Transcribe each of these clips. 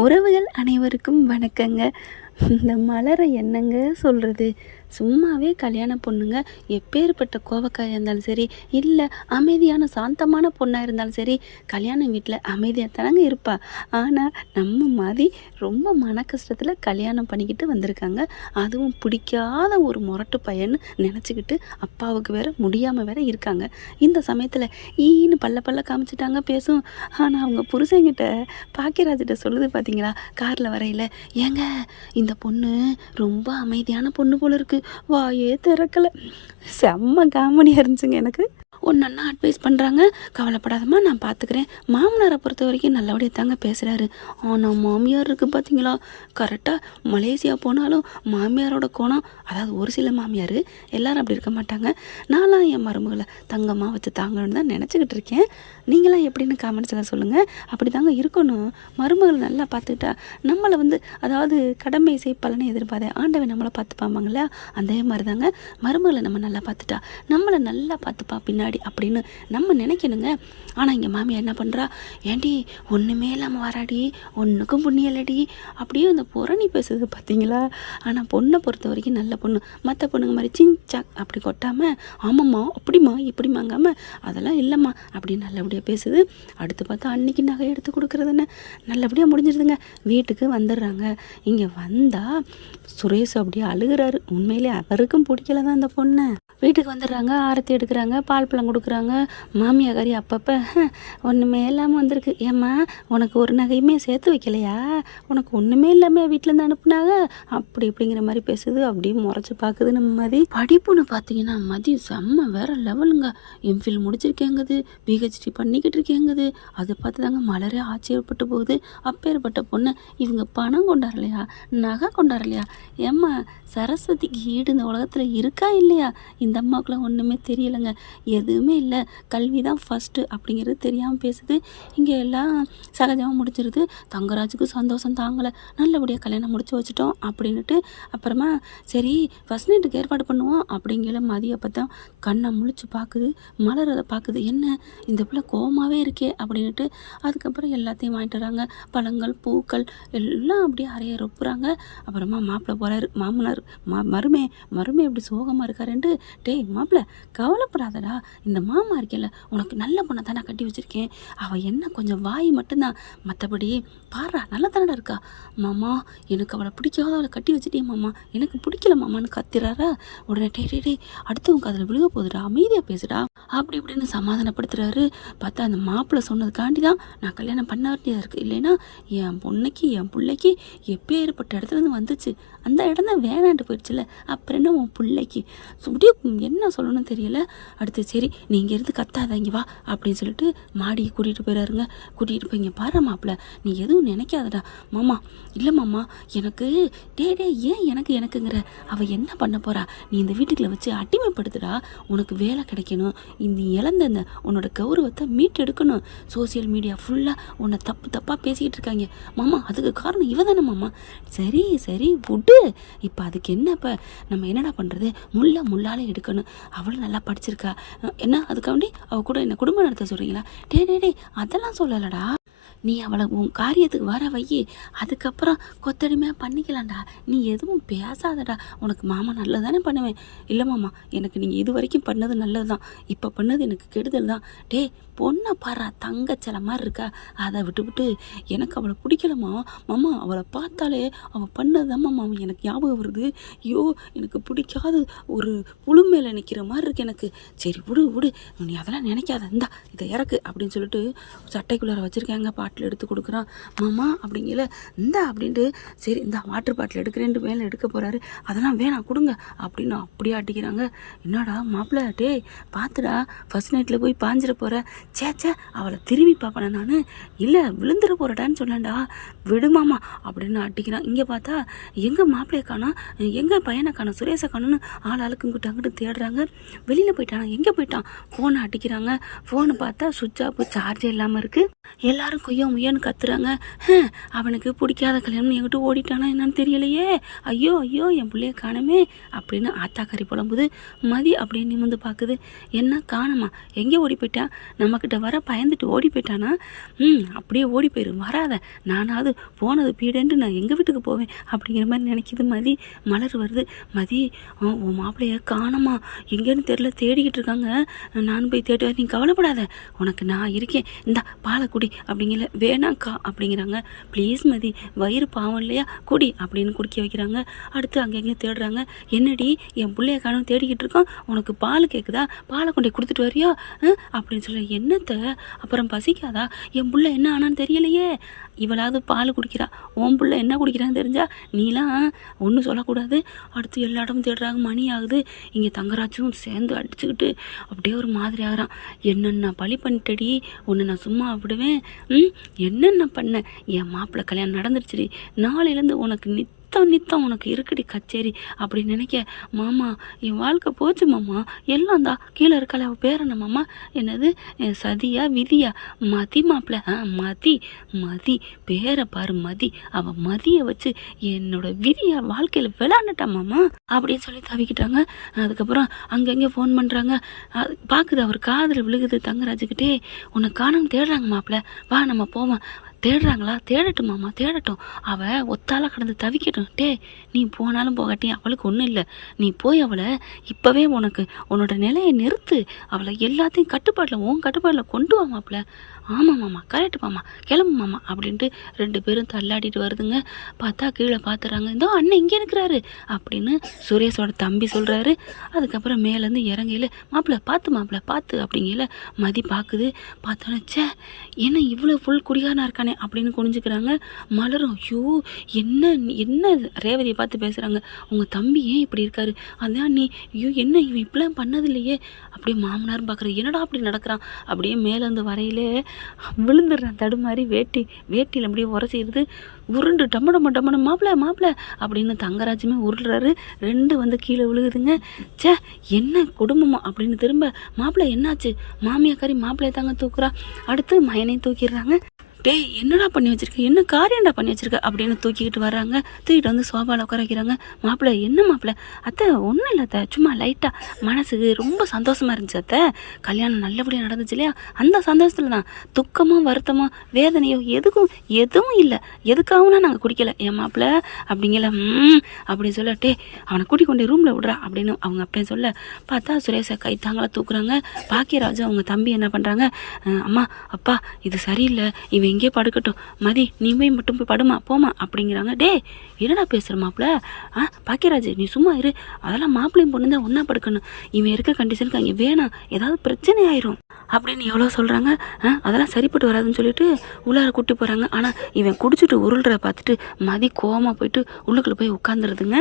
உறவுகள் அனைவருக்கும் வணக்கங்க. இந்த மலரை என்னங்க சொல்கிறது, சும்மாவே கல்யாண பொண்ணுங்க எப்பேற்பட்ட கோவக்காயாக இருந்தாலும் சரி, இல்லை அமைதியான சாந்தமான பொண்ணாக இருந்தாலும் சரி, கல்யாண வீட்டில் அமைதியாக தானங்க இருப்பா. ஆனால் நம்ம மாதிரி ரொம்ப மன கஷ்டத்தில் கல்யாணம் பண்ணிக்கிட்டு வந்திருக்காங்க. அதுவும் பிடிக்காத ஒரு முரட்டு பையன்னு நினச்சிக்கிட்டு அப்பாவுக்கு வேற முடியாமல் வேற இருக்காங்க. இந்த சமயத்தில் ஈன்னு பல்ல பல்ல காமிச்சிட்டாங்க பேசும். ஆனால் அவங்க புருஷங்கிட்ட பாக்கியராஜிட்ட சொல்லுது பார்த்தீங்களா, காரில் வரையில், ஏங்க இந்த பொண்ணு ரொம்ப அமைதியான பொண்ணு போல இருக்கு, வாயே திறக்கலை. செம்ம காமெடியாக இருந்துச்சுங்க எனக்கு. ஒன்றா அட்வைஸ் பண்ணுறாங்க, கவலைப்படாதம்மா நான் பார்த்துக்கிறேன். மாமனாரை பொறுத்த வரைக்கும் நல்லபடியாக தாங்க பேசுகிறாரு. ஆனால் மாமியார் இருக்குது பார்த்தீங்களா, கரெக்டாக மலேசியா போனாலும் மாமியாரோட கோணம், அதாவது ஒரு சில மாமியார் எல்லாரும் அப்படி இருக்க மாட்டாங்க. நான்லாம் என் மருமகளை தங்கமாக வச்சு தாங்கணும்னு தான் நினச்சிக்கிட்டு இருக்கேன். நீங்களாம் எப்படின்னு காமெண்ட்ஸில் சொல்லுங்கள். அப்படி தாங்க இருக்கணும். மருமகள் நல்லா பார்த்துக்கிட்டா நம்மளை அதாவது கடமை செய் பலனை எதிர்பார்த்த ஆண்டவன் நம்மளை பார்த்துப்பாங்களா, அதே மாதிரி தாங்க மருமகளை நம்ம நல்லா பார்த்துட்டா நம்மளை நல்லா பார்த்துப்பா பின்னாடி அப்படின்னு நம்ம நினைக்கணுங்க. ஆனால் இங்கே மாமியார் என்ன பண்ணுறா, ஏண்டி ஒன்றுமே இல்லாமல் வராடி, ஒன்றுக்கும் புண்ணியலடி, அப்படியே அந்த புறணி பேசுது பார்த்தீங்களா. ஆனால் பொண்ணை பொறுத்த வரைக்கும் நல்ல பொண்ணு, மற்ற பொண்ணுங்க மாதிரி சின்சாக் அப்படி கொட்டாமல், ஆமாம்மா அப்படிமா இப்படிமாங்காமல், அதெல்லாம் இல்லைம்மா அப்படின்னு நல்லபடியாக பேசுது. அடுத்து பார்த்தா அன்னைக்கு நகை எடுத்து கொடுக்குறதுன்னு நல்லபடியாக முடிஞ்சிருதுங்க. வீட்டுக்கு வந்துடுறாங்க. இங்கே வந்தால் சுரேஷ் அப்படியே அழுகிறாரு. உண்மையிலே அவருக்கும் பிடிக்கல தான் அந்த பொண்ணை. வீட்டுக்கு வந்துடுறாங்க, ஆரத்தி எடுக்கிறாங்க, பால் பழம் கொடுக்குறாங்க. மாமியாக்காரி அப்பப்போ ஒன்றுமே இல்லாமல் வந்திருக்கு, ஏம்மா உனக்கு ஒரு நகையுமே சேர்த்து வைக்கலையா, உனக்கு ஒன்றுமே இல்லாமல் வீட்டிலேருந்து அனுப்புனாங்க அப்படி இப்படிங்கிற மாதிரி பேசுது. அப்படியே முறைச்சி பார்க்குது. நம்ம மதி படிப்புன்னு பார்த்தீங்கன்னா மதி செம்ம வேற லெவலுங்க. எம்ஃபில் முடிச்சிருக்கேங்குது, பிஹெச்டி பண்ணிக்கிட்டு இருக்கேங்குது. அதை பார்த்து தாங்க மலரே ஆச்சரியப்பட்டு போகுது. அப்பேற்பட்ட பொண்ணு இவங்க பணம் கொண்டாடலையா, நகை கொண்டாடலையா, ஏம்மா சரஸ்வதிக்கு ஈடு இந்த உலகத்தில் இருக்கா இல்லையா? இந்த அம்மாவுக்குலாம் ஒன்றுமே தெரியலைங்க. எதுவுமே இல்லை, கல்வி தான் ஃபஸ்ட்டு அப்படிங்கிறது தெரியாமல் பேசுது. இங்கே எல்லாம் சகஜமாக முடிச்சிருது. தங்கராஜுக்கு சந்தோஷம் தாங்கலை, நல்லபடியாக கல்யாணம் முடிச்சு வச்சுட்டோம் அப்படின்ட்டு. அப்புறமா சரி ஃபஸ்ட் நைட்டுக்கு ஏற்பாடு பண்ணுவோம் அப்படிங்கிற மதிய பார்த்தா கண்ணை முழிச்சு பார்க்குது. மலர் அதை பார்க்குது, என்ன இந்த பிள்ளை கோவமாகவே இருக்கே அப்படின்ட்டு. அதுக்கப்புறம் எல்லாத்தையும் வாங்கிட்டு வராங்க, பழங்கள் பூக்கள் எல்லாம் அப்படியே அறைய ரொப்புறாங்க. அப்புறமா மாப்பிள்ளை போகிறாரு. மாமனார் மருமே இப்படி சோகமாக இருக்காருன்ட்டு, டேய் மாப்பிள்ளை கவலைப்படாதடா, இந்த மாமா இருக்கேல்ல உனக்கு நல்ல பொண்ணை தான் நான் கட்டி வச்சுருக்கேன், அவள் என்ன கொஞ்சம் வாய் மட்டும்தான், மற்றபடி பாடுறா நல்லா தானடா இருக்கா. மாமா எனக்கு அவளை பிடிக்காத, அவளை கட்டி வச்சுட்டே மாமா, எனக்கு பிடிக்கல மாமான்னு கத்திராரா. உடனே டே அடுத்தவங்க அதில் விழுக போகுதுடா, அமைதியாக பேசுடா அப்படி இப்படின்னு சமாதானப்படுத்துகிறாரு. பார்த்தா அந்த மாப்பிள்ளை சொன்னதுக்காண்டி தான் நான் கல்யாணம் பண்ண வேண்டியதாக இருக்குது, இல்லைன்னா என் பொண்ணுக்கு என் பிள்ளைக்கு எப்பேற்பட்ட இடத்துலேருந்து வந்துச்சு, அந்த இடம் தான் வேணான்ட்டு போயிடுச்சுல, அப்புறம் என்ன உன் பிள்ளைக்கு அப்படியே என்ன சொல்லணும்னு தெரியல. அடுத்து சரி நீ இங்கே இருந்து கத்தாத, இங்கே வா அப்படின்னு சொல்லிட்டு மாடியை கூட்டிகிட்டு போயிடாருங்க. கூட்டிகிட்டு போய் இங்கே பாரு மாப்பிள்ள, நீ எதுவும் நினைக்காதடா. மாமா இல்லை மாமா எனக்கு டே ஏன் எனக்குங்கிற, அவள் என்ன பண்ண போகிறா, நீ இந்த வீட்டுக்குள்ள வச்சு அடிமைப்படுத்துடா, உனக்கு வேலை கிடைக்கணும், நீ இழந்த இந்த உன்னோட கௌரவத்தை மீட்டெடுக்கணும். சோசியல் மீடியா ஃபுல்லாக உன்னை தப்பாக பேசிக்கிட்டு இருக்காங்க மாமா, அதுக்கு காரணம் இவ தானே மாமா. சரி விடு, இப்போ அதுக்கு என்ன, இப்போ நம்ம என்னடா பண்ணுறது, முள்ளாலே எடுக்கணும். அவளும் நல்லா படிச்சிருக்கா, என்ன அதுக்காண்டி அவள் கூட என்ன குடும்பம் நடத்த சொல்கிறீங்களா? டே அதெல்லாம் சொல்லலடா, நீ அவளை உன் காரியத்துக்கு வர வை, அதுக்கப்புறம் கொத்தடிமையாக பண்ணிக்கலாம்டா, நீ எதுவும் பேசாதடா, உனக்கு மாமா நல்லது தானே பண்ணுவேன். இல்லை மாமா எனக்கு நீங்கள் இது வரைக்கும் பண்ணது நல்லது தான், இப்போ பண்ணது எனக்கு கெடுதல் தான். டே பொண்ணை பாரா தங்கச்சலை மாதிரி இருக்கா, அதை விட்டு எனக்கு அவளை பிடிக்கலம்மா மாமா, அவளை பார்த்தாலே அவள் பண்ணது தான் மாமா எனக்கு ஞாபகம் வருது. ஐயோ எனக்கு பிடிக்காது, ஒரு புழு மேலே நிற்கிற மாதிரி இருக்கு எனக்கு. சரி விடு நீ அதெல்லாம் நினைக்காத, இந்தா இதை இறக்கு அப்படின்னு சொல்லிட்டு சட்டைக்குள்ளார வச்சுருக்காங்க. பாட்டில் எடுத்து கொடுக்குறான். மாமா அப்படிங்கல இந்தா அப்படின்ட்டு, சரி இந்த வாட்டர் பாட்டில் எடுக்கிறேன்ட்டு மேலே எடுக்க போகிறாரு. அதெல்லாம் வேணாம் கொடுங்க அப்படின்னு அப்படியே அடிக்கிறாங்க. என்னடா மாப்பிள்ளை, டே பார்த்துடா ஃபஸ்ட் நைட்டில் போய் பாஞ்சிட போகிற, சேச்சே அவளை திரும்பி பார்ப்பேன் நான், இல்லை விழுந்துட போகிறடான்னு சொன்னேன்டா, விடுமாமா அப்படின்னு அடிக்கிறான். இங்கே பார்த்தா எங்கே மாப்பிள்ளையை காணோம், எங்கே பையனை காணோம், சுரேஷை காணோன்னு ஆளுக்கு இங்கிட்ட அங்கிட்டு தேடுறாங்க. வெளியில் போயிட்டானா, எங்கே போயிட்டான், ஃபோனை அடிக்கிறாங்க. ஃபோனை பார்த்தா சுவிட்ச் ஆஃப், சார்ஜே இல்லாமல் இருக்குது. எல்லாரும் கொய்ய ஐயோ முயன்னு கத்துறாங்க. அவனுக்கு பிடிக்காத கல்யாணம் என்கிட்ட ஓடிட்டானா என்னன்னு தெரியலையே, ஐயோ ஐயோ என் பிள்ளைய காணமே அப்படின்னு ஆத்தாக்கறி புலம்புது. மதி அப்படியே நிமிந்து பார்க்குது. என்ன காணுமா, எங்கே ஓடி போயிட்டான், நம்மக்கிட்ட வர பயந்துட்டு ஓடி போயிட்டானா? அப்படியே ஓடி போயிரு, வராத, நானாவது போனது பீடன்ட்டு நான் எங்கள் வீட்டுக்கு போவேன் அப்படிங்கிற மாதிரி நினைக்கிது மதி. மலர் வருது. மதி உன் மாப்பிள்ளைய காணமா, எங்கேன்னு தெரியல, தேடிக்கிட்டு இருக்காங்க, நானும் போய் தேடுவேன், நீ கவலைப்படாத, உனக்கு நான் இருக்கேன், இந்த பாலை குடி அப்படிங்கல. வேணாக்கா அப்படிங்கிறாங்க. ப்ளீஸ் மதி, வயிறு பாவம் இல்லையா, குடி அப்படின்னு குடிக்க வைக்கிறாங்க. அடுத்து அங்கங்கே தேடுறாங்க. என்னடி என் பிள்ளைய காணும் தேடிக்கிட்டு இருக்கோம், உனக்கு பால் கேட்குதா, பாலை கொண்டு கொடுத்துட்டு வரியா அப்படின்னு சொல்ல. என்னத்தை, அப்புறம் பசிக்காதா, என் புள்ள என்ன ஆனான்னு தெரியலையே, இவளாவது பால் குடிக்கிறா, உன் புள்ள என்ன குடிக்கிறான்னு தெரிஞ்சா நீலாம் ஒன்றும் சொல்லக்கூடாது. அடுத்து எல்லா இடமும் தேடுறாங்க. மணி ஆகுது. இங்கே தங்கராஜும் சேர்ந்து அடிச்சுக்கிட்டு அப்படியே ஒரு மாதிரி ஆகிறான். என்னென்ன பழி பண்ணிட்டடி, ஒன்று நான் சும்மா விடுவேன், என்னென்ன பண்ண, என் மாப்பிள்ளை கல்யாணம் நடந்துருச்சுடி, நாளையிலேருந்து உனக்கு நித்தம் உனக்கு இருக்குடி கச்சேரி அப்படின்னு நினைக்க. மாமா என் வாழ்க்கை போச்சு மாமா, எல்லாம் தான் கீழே இருக்கல, அவள் பேர் என்ன மாமா, என்னது சதியா விதியா, மதி மாப்பிள்ள, மதி பேரை பாரு, மதி, அவள் மதியை வச்சு என்னோட விதியை வாழ்க்கையில் விளாண்டுட்டா மாமா அப்படின்னு சொல்லி தவிக்கிட்டாங்க. அதுக்கப்புறம் அங்கங்கே ஃபோன் பண்ணுறாங்க. பார்க்குது, அவர் காதில் விழுகுது தங்கராஜுக்கிட்டே, உன்னை காணாமல் தேடுறாங்க மாப்பிள்ள, வா நம்ம போவோம். தேடுறாங்களா, தேடட்டும் மாமா, தேடட்டும், அவள் ஒத்தால கடந்து தவிக்கட்டும். நீ போனாலும் போகாட்டி அவளுக்கு ஒன்றும் இல்லை, நீ போய் அவளை இப்போவே உன்னோட நிலையை நிறுத்து, அவளை எல்லாத்தையும் கட்டுப்பாட்டில், உன் கட்டுப்பாட்டில் கொண்டு வா மாப்பிள்ள. ஆமாம் மாமா, கரெக்டு மாமா, கிளம்பு மாமா அப்படின்ட்டு 2 பேரும் தள்ளாடிட்டு வருதுங்க. பார்த்தா கீழே பார்த்துறாங்க. இதோ அண்ணன் இங்கே இருக்கிறாரு அப்படின்னு சுரேஷோட தம்பி சொல்கிறாரு. அதுக்கப்புறம் மேலேருந்து இறங்கையில், மாப்பிள்ள பார்த்து அப்படிங்கல. மதி பார்க்குது. பார்த்தோன்னே சே என்ன இவ்வளோ ஃபுல் குடிகாரனாக இருக்கானே அப்படின்னு குனிஞ்சுக்கிறாங்க. மலரும் ஐயோ என்ன ரேவதியை பார்த்து பேசுகிறாங்க, உங்கள் தம்பி ஏன் இப்படி இருக்காரு, அதான் நீ ஐயோ என்ன இவன் இப்படிலாம் பண்ணதில்லையே. அப்படியே மாமனாரும் பார்க்குற, என்னடா அப்படி நடக்கிறான், அப்படியே மேலேருந்து வரையிலே விழுந்துடுறேன் தடுமாறி. வேட்டியில் அப்படியே உரசிடுது. உருண்டு டம்ம மாப்பிள்ள அப்படின்னு தங்கராஜுமே உருள்றாரு. 2 வந்து கீழே விழுகுதுங்க. சே என்ன குடும்பமா அப்படின்னு திரும்ப, மாப்பிள்ளை என்னாச்சு, மாமியாக்காரி மாப்பிள்ளையை தாங்க தூக்குறா. அடுத்து மயனையும் தூக்கிடுறாங்க. என்னடா பண்ணி வச்சிருக்க, என்ன காரியம்டா பண்ணி வச்சிருக்க அப்படின்னு தூக்கிக்கிட்டு வர்றாங்க. தூக்கிட்டு வந்து சோபாவில் உட்கார வைக்கிறாங்க. மாப்பிள்ளை என்ன மாப்பிள்ளை, அத்தை ஒன்றும் இல்லை அத்தை, சும்மா லைட்டாக மனசுக்கு ரொம்ப சந்தோஷமாக இருந்துச்சு அத்தை, கல்யாணம் நல்லபடியாக நடந்துச்சு இல்லையா, அந்த சந்தோஷத்தில் தான், துக்கமோ வருத்தமோ வேதனையோ எதுவும் இல்லை, எதுக்காகனா நாங்கள் குடிக்கலை என் மாப்பிள்ளை அப்படிங்கல. அப்படின்னு சொல்ல, அவனை கூட்டி கொண்டு ரூமில் விடுறா அப்படின்னு அவங்க அப்பேன் சொல்ல. பார்த்தா சுரேஷை கை தாங்களா தூக்குறாங்க. பாக்கியராஜு அவங்க தம்பி என்ன பண்ணுறாங்க, அம்மா அப்பா இது சரியில்லை, இவன் இங்கே படுக்கட்டும், மதி நீ போய் மட்டும் போய் படுமா போமா அப்படிங்கிறாங்க. என்னடா பேசுகிற மாப்பிள்ள, பாக்கியராஜ் நீ சும்மா இரு, அதெல்லாம் மாப்பிள்ளையும் பொண்ணு தான் ஒன்றா படுக்கணும், இவன் இருக்க கண்டிஷனுக்கு அங்கே வேணாம், ஏதாவது பிரச்சனை ஆயிரும் அப்படின்னு எவ்வளோ சொல்கிறாங்க. அதெல்லாம் சரிப்பட்டு வராதுன்னு சொல்லிட்டு உள்ளார கூட்டி போகிறாங்க. ஆனால் இவன் குடிச்சிட்டு உருள்ற பார்த்துட்டு மதி கோவமாக போயிட்டு உள்ளுக்குள்ளே போய் உட்காந்துருதுங்க.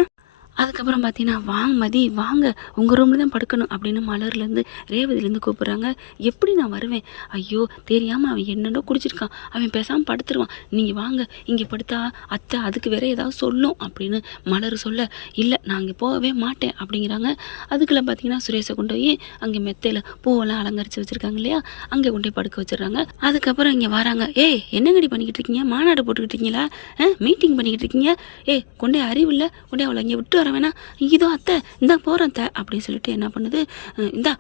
அதுக்கப்புறம் பார்த்தீங்கன்னா, வாங்க மதி வாங்க, உங்கள் ரூமில் தான் படுக்கணும் அப்படின்னு மலர்லேருந்து ரேவதிலேருந்து கூப்பிட்றாங்க. எப்படி நான் வருவேன், ஐயோ தெரியாமல் அவன் என்னென்னோ குடிச்சிருக்கான், அவன் பேசாமல் படுத்துருவான், நீங்கள் வாங்க, இங்கே படுத்தா அத்தை அதுக்கு வேற ஏதாவது சொல்லும் அப்படின்னு மலர் சொல்ல, இல்லை நான் அங்கே போகவே மாட்டேன் அப்படிங்கிறாங்க. அதுக்குள்ள பார்த்தீங்கன்னா சுரேஷை கொண்டு போய் அங்கே மெத்தையில் பூவெல்லாம் அலங்கரித்து வச்சுருக்காங்க இல்லையா, அங்கே கொண்டு போய் படுக்க வச்சிடுறாங்க. அதுக்கப்புறம் இங்கே வராங்க. என்னங்கடி பண்ணிக்கிட்டு இருக்கீங்க, மாநாடு போட்டுக்கிட்டு இருக்கீங்களா, மீட்டிங் பண்ணிக்கிட்டு இருக்கீங்க, கொண்டே அறிவில்லை, கொண்டே அவளை இங்கே விட்டு வர வேணா, இதோ அத்தை இந்தா போகிறேன் அத்தை அப்படின்னு சொல்லிட்டு என்ன பண்ணுது, இந்தா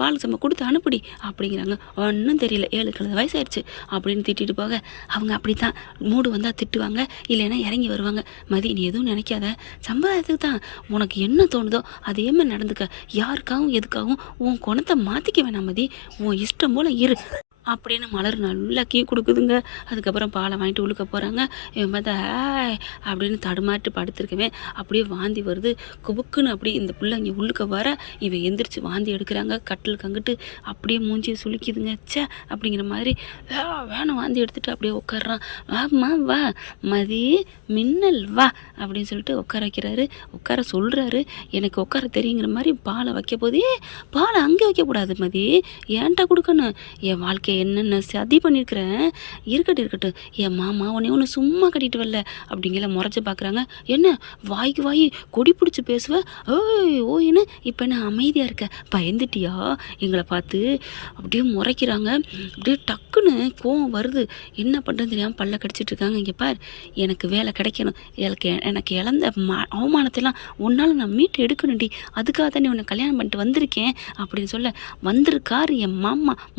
பால் செம்ப கொடுத்து அனுப்பிடி அப்படிங்கிறாங்க. ஒன்றும் தெரியல, 7 வயசாயிடுச்சு அப்படின்னு திட்டிட்டு போக, அவங்க அப்படித்தான் மூடு வந்தால் திட்டுவாங்க, இல்லைன்னா இறங்கி வருவாங்க. மதி நீ எதுவும் நினைக்காத, சம்பிரதாயத்துக்கு தான், உனக்கு என்ன தோணுதோ அதே மாதிரி நடந்துக்க, யாருக்காகவும் எதுக்காகவும் உன் குணத்தை மாற்றிக்க வேணாம் மதி, உன் இஷ்டம் போல் இரு அப்படின்னு மலர் நல்லா கீ கொடுக்குதுங்க. அதுக்கப்புறம் பாலை வாங்கிட்டு உள்ளுக்க போகிறாங்க. இவன் பார்த்தா அப்படின்னு தடுமாட்டு படுத்துருக்கவே அப்படியே வாந்தி வருது. குபுக்குன்னு அப்படி இந்த பிள்ளை இங்கே உள்ளுக்க வர இவன் எந்திரிச்சு வாந்தி எடுக்கிறாங்க. கட்டில் கங்கிட்டு அப்படியே மூஞ்சியை சுளிக்குதுங்க. சே அப்படிங்கிற மாதிரி வேணும் வாந்தி எடுத்துகிட்டு அப்படியே உட்காடுறான். வாம்மா வா மதி மின்னல் வா அப்படின்னு சொல்லிட்டு உட்கார வைக்கிறாரு. உட்கார சொல்கிறாரு. எனக்கு உட்கார தெரியுங்கிற மாதிரி பாலை வைக்க போதே, பாலை அங்கே வைக்கக்கூடாது மதி, ஏன்ட்ட கொடுக்கணும், என் வாழ்க்கையை என்னென்ன சதி பண்ணியிருக்கிறேன். இருக்கட்டும் என் மாமா உன்னை ஒன்று சும்மா கட்டிட்டு வரல அப்படிங்கிற முறைச்சி பார்க்குறாங்க. என்ன வாய்க்கு வாய் கொடி பிடிச்சி பேசுவ, ஓய் ஓயின்னு இப்போ என்ன அமைதியாக இருக்க, பயந்துட்டியா எங்களை பார்த்து அப்படியே முறைக்கிறாங்க. அப்படியே டக்குன்னு கோவம் வருது. என்ன பண்ணுறது தெரியாமல் பல்ல கடிச்சிட்டு இருக்காங்க. இங்கே பார், எனக்கு வேலை கிடைக்கணும், எனக்கு இழந்த அவமானத்தைலாம் உன்னால் நான் மீட்டு எடுக்கணும்டி, அதுக்காக தான் உன்னை கல்யாணம் பண்ணிட்டு வந்திருக்கேன் அப்படின்னு சொல்ல, வந்திருக்காரு என்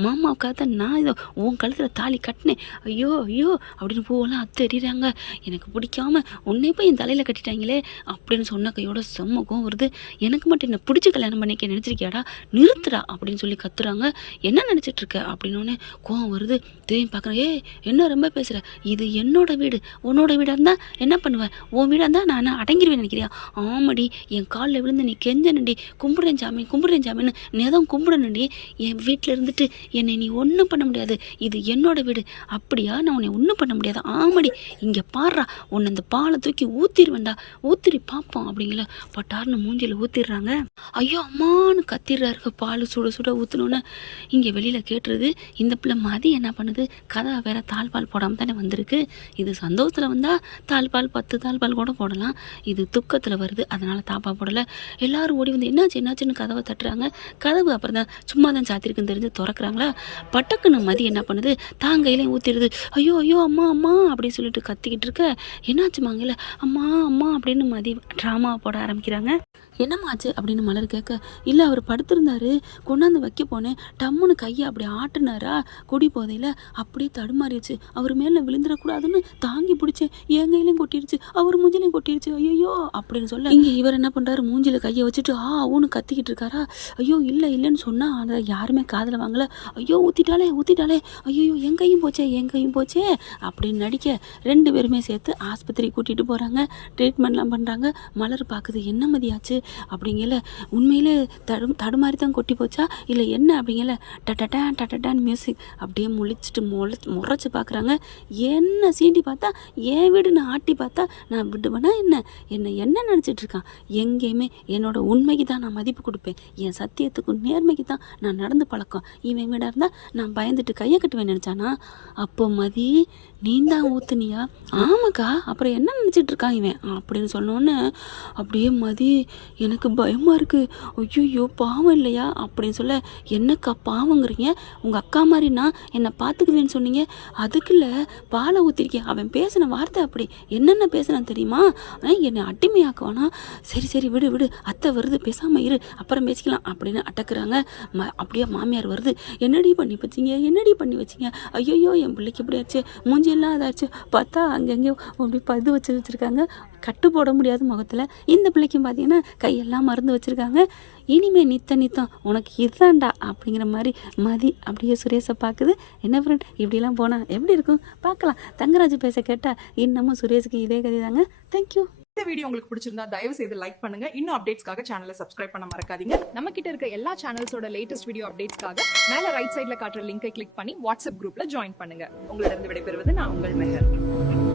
மாமாவுக்காக தான் நான் இதை உன் கழுத்தில் தாலி கட்டினேன், ஐயோ ஐயோ அப்படின்னு பூவெல்லாம் அத்தறிறாங்க. எனக்கு பிடிக்காம உன்னை போய் என் தலையில் கட்டிட்டாங்களே அப்படின்னு சொன்ன கையோட செம்மகம் வருது. எனக்கு மட்டும் என்ன பிடிச்சி கல்யாணம் பண்ணிக்க நினச்சிருக்கியாடா, நிறுத்துடா அப்படின்னு சொல்லி கத்துறாங்க. என்ன நினச்சிட்டு இருக்க அப்படின்னு கோவம் வருது. திரும்பி பார்க்குறேன், என்ன ரொம்ப பேசுகிற, இது என்னோட வீடு, உன்னோட வீடாக இருந்தால் என்ன பண்ணுவேன், உன் வீடாக இருந்தால் நான் அடங்கிடுவேன் நினைக்கிறியா, ஆமாடி என் காலில் விழுந்து நீ கெஞ்சனண்டி, கும்பிடுறேன் ஜாமின்னு நீ தான் கும்பிடணுண்டி, என் வீட்டில் இருந்துட்டு என்னை நீ ஒன்றும் பண்ண முடியாது, இது என்னோட வீடு, அப்படியா நான் உன்னை ஒன்றும் பண்ண முடியாது, ஆமாடி இங்கே பாடுறா உன்னை இந்த பாலை தூக்கி ஊற்றிடுவேண்டா, ஊற்றிரி பார்ப்போம் அப்படிங்கிற பட்டார்னு மூஞ்சியில் ஊற்றிடுறாங்க. ஐயோ அம்மானு கத்திடுறாரு. பால் சுட ஊற்றினோன்னே இங்கே வெளியில் கேட்டுருது. இந்த பிள்ளை மதி என்ன பண்ணுது, கதை வேற தாழ்பால் போடாமல் தானே வந்திருக்கு. இது சந்தோஷத்தில் வந்தால் தாழ்பால் 10 தாழ்பால் கூட போடலாம், இது துக்கத்தில் வருது அதனால் தாப்பா போடலை. எல்லாரும் ஓடி வந்து என்னாச்சுன்னு கதவை தட்டுறாங்க. கதவு அப்புறம் தான் சும்மா தான் சாத்திருக்குன்னு தெரிஞ்சு திறக்கிறாங்களா. பட்டக்குன்னு மதி என்ன பண்ணுது, தாங்கையிலையும் ஊற்றிடுது. ஐயோ ஐயோ அம்மா அப்படின்னு சொல்லிட்டு கத்திக்கிட்டு இருக்க, என்னாச்சுமாங்கல்ல அம்மா அப்படின்னு மதி ட்ராமா போட ஆரம்பிக்கிறாங்க. என்னம்மாச்சு அப்படின்னு மலர் கேட்க, இல்லை அவர் படுத்திருந்தாரு, கொண்டாந்து வைக்க போனேன், டம்முன்னு கையை அப்படி ஆட்டினாரா, குடி போதையில் அப்படியே தடுமாறிடுச்சு, அவர் மேலே விழுந்துடக்கூடாதுன்னு தாங்கி பிடிச்சேன், என் கையிலையும் கொட்டிடுச்சு, அவர் மூஞ்சிலையும் கொட்டிடுச்சு, ஐயோ அப்படின்னு சொல்ல, இங்கே இவர் என்ன பண்ணுறாரு, மூஞ்சில் கையை வச்சுட்டு ஊன்னு கத்திக்கிட்டு இருக்காரா. ஐயோ இல்லைன்னு சொன்னால் அதை யாருமே காதில் வாங்கலை. ஐயோ ஊற்றிட்டாலே ஐயோ என் கையும் போச்சே அப்படின்னு நடிக்க 2 பேருமே சேர்த்து ஆஸ்பத்திரி கூட்டிகிட்டு போகிறாங்க. ட்ரீட்மெண்ட்லாம் பண்ணுறாங்க. மலர் பார்க்குது, என்ன மதியாச்சு அப்படிங்கல, உண்மையிலே தடுமாறி தான் கொட்டி போச்சா இல்லை என்ன அப்படிங்கல, டட்டான் மியூசிக் அப்படியே முறைச்சு பார்க்குறாங்க. என்ன சீண்டி பார்த்தா என் வீடு, நான் ஆட்டி பார்த்தா நான் விடுவேனா என்ன நினச்சிட்டு இருக்கான். எங்கேயுமே என்னோட உண்மைக்கு தான் நான் மதிப்பு கொடுப்பேன், என் சத்தியத்துக்கும் நேர்மைக்கு தான் நான் நடந்து பழக்கம். இவன் வீடாக இருந்தால் நான் பயந்துட்டு கையை கட்டுவேன் நினச்சானா. அப்போ மதி நீ தான் ஊத்துனியா, ஆமாக்கா அப்புறம் என்ன நினச்சிட்டு இருக்கான் இவன் அப்படின்னு சொன்னோன்னே அப்படியே மதி எனக்கு பயமாக இருக்குது, ஐயோ பாவம் இல்லையா அப்படின்னு சொல்ல, என்னக்கா பாவங்கிறீங்க, உங்கள் அக்கா மாதிரி நான் என்னை பார்த்துக்குவேன்னு சொன்னீங்க, அதுக்குள்ள பாலை ஊற்றிருக்கேன், அவன் பேசின வார்த்தை அப்படி என்னென்ன பேசுனான் தெரியுமா, என்னை அடிமையாக்குவானா, சரி விடு அத்தை வருது பேசாமல் இரு அப்புறம் பேசிக்கலாம் அப்படின்னு அட்டக்குறாங்க. அப்படியே மாமியார் வருது, என்னடி பண்ணி வச்சிங்க ஐயோ என் பிள்ளைக்கு இப்படி ஆச்சு, மூஞ்சியெல்லாம் அதாச்சு, பார்த்தா அங்கங்கே அப்படி இது வச்சுருக்காங்க, கட்டு போட முடியாத முகத்தில். இந்த பிள்ளைக்கும் பார்த்தீங்கன்னா கையெல்லாம் மருந்து வச்சுருக்காங்க. இனிமே நித்தம் உனக்கு இதுதான்டா அப்படிங்கிற மாதிரி மதி அப்படியே சுரேஷை பார்க்குது. என்ன ஃப்ரெண்ட் இப்படிலாம் போனால் எப்படி இருக்கும் பார்க்கலாம். தங்கராஜ் பேச கேட்டால் இன்னமும் சுரேஷுக்கு இதே கதை தாங்க. தேங்க்யூ. இந்த வீடியோ உங்களுக்கு பிடிச்சிருந்தா தயவு செய்து லைக் பண்ணுங்க. இன்னும் அப்டேட்ஸ்க்காக சேனலை சப்ஸ்கிரைப் பண்ண மறக்காதீங்க. நம்ம கிட்ட இருக்க எல்லா சேனல்ஸோட லேட்டஸ்ட் வீடியோ அப்டேட்ஸ்க்காக மேல ரைட் சைடுல காட்டுற லிங்கை கிளிக் பண்ணி வாட்ஸ்அப் குரூப்ல ஜாயின் பண்ணுங்க. உங்களிடம் விடைபெறுவது நான் உங்கள் மெஹர்.